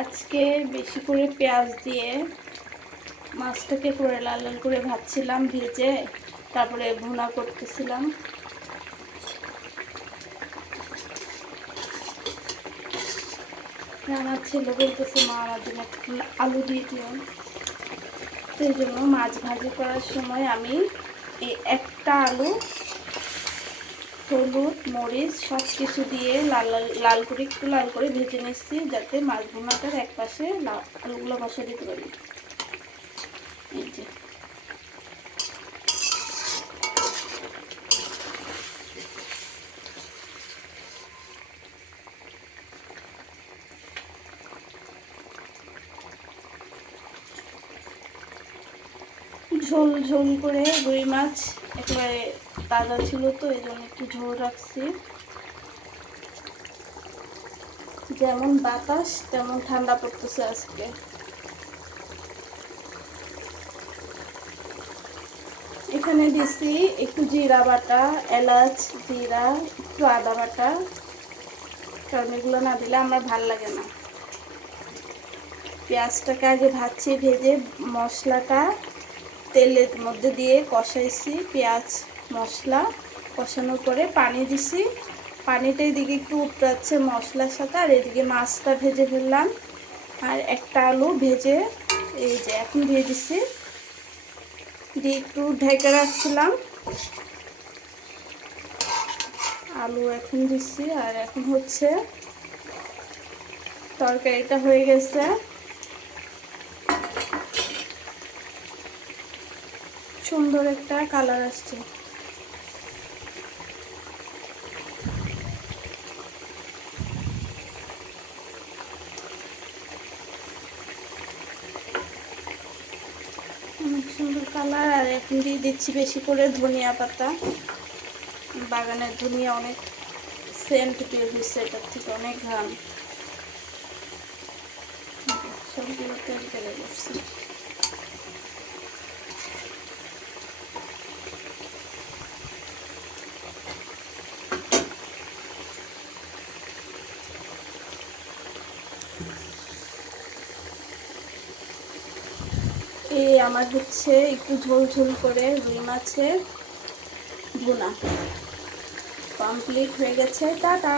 আজকে বেশি করে পেঁয়াজ দিয়ে মাছটাকে করে লাল লাল করে ভাজছিলাম, ভেজে তারপরে ভুনা করতেছিলাম। আমার ছেলে বলতেছে, মা আমার জন্য আলু দিয়ে দিও। সেই জন্য মাছ ভাজি করার সময় আমি এই একটা আলু হলুদ মরিচ সব কিছু দিয়ে লাল লাল লাল করে একটু লাল করে ভেজে নিচ্ছি, যাতে মাছ ভুনাটার এক পাশে আলুগুলো বসা দিতে পারি। এই যে ঝোল ঝোল করে রুই মাছ একেবারে তাজা ছিল তো এই জন্য একটু ঝোল রাখছি। যেমন বাতাস তেমন ঠান্ডা পড়তেছে আজকে। এখানে দিছি একটু জিরা বাটা, এলাচ, জিরা, একটু আদা বাটা, কারণ এগুলো না দিলে আমার ভাল লাগে না। পেঁয়াজটাকে আগে ভাজছি, ভেজে মশলাটা তেলের মধ্যে দিয়ে কষাইছি। পেঁয়াজ মশলা কষানোর পরে পানি দিছি। পানিটা এদিকে একটু উতরাচ্ছে মশলার সাথে, আর এদিকে মাছটা ভেজে ফেললাম, আর একটা আলু ভেজে এই যে এখন দিয়ে দিছি, দিয়ে একটু ঢেকে রাখছিলাম। আলু এখন দিছি, আর এখন হচ্ছে তরকারিটা হয়ে গেছে। সুন্দর একটা কালার আসছে। অনেক সুন্দর কালার। আর এখন দিয়ে দিচ্ছি বেশি করে ধনিয়া পাতা। বাগানের ধনিয়া অনেক সেন্ট বের হয়েছে, এটার থেকে অনেক ঘ্রাণ। সবগুলো তেল তেলে করছি। এই আমার হচ্ছে একটু ঝোল ঝোল করে রুই মাছের ভুনা কমপ্লিট হয়ে গেছে। টাটা।